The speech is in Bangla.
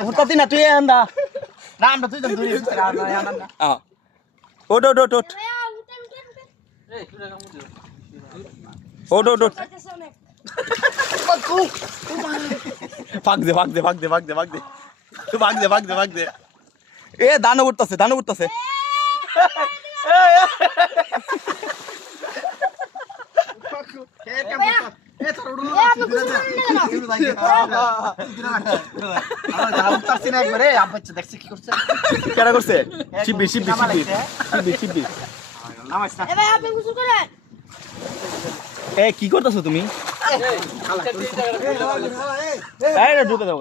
উঠতাছি না তুই আন্দা না আমরা তুই ধরি ওট ওট ওট ওট ওট ওট ওট ভাগ দে ভাগ দে ভাগ দে ভাগ দে ভাগ দে তুই ভাগ দে ভাগ দে ভাগ দে এ দানো উঠতাছে দানো উঠতাছে কেডা করছে শিববি শিববি শিববি শিববি শিববি এ কি করতেছো তুমি এই ঢুকে দাও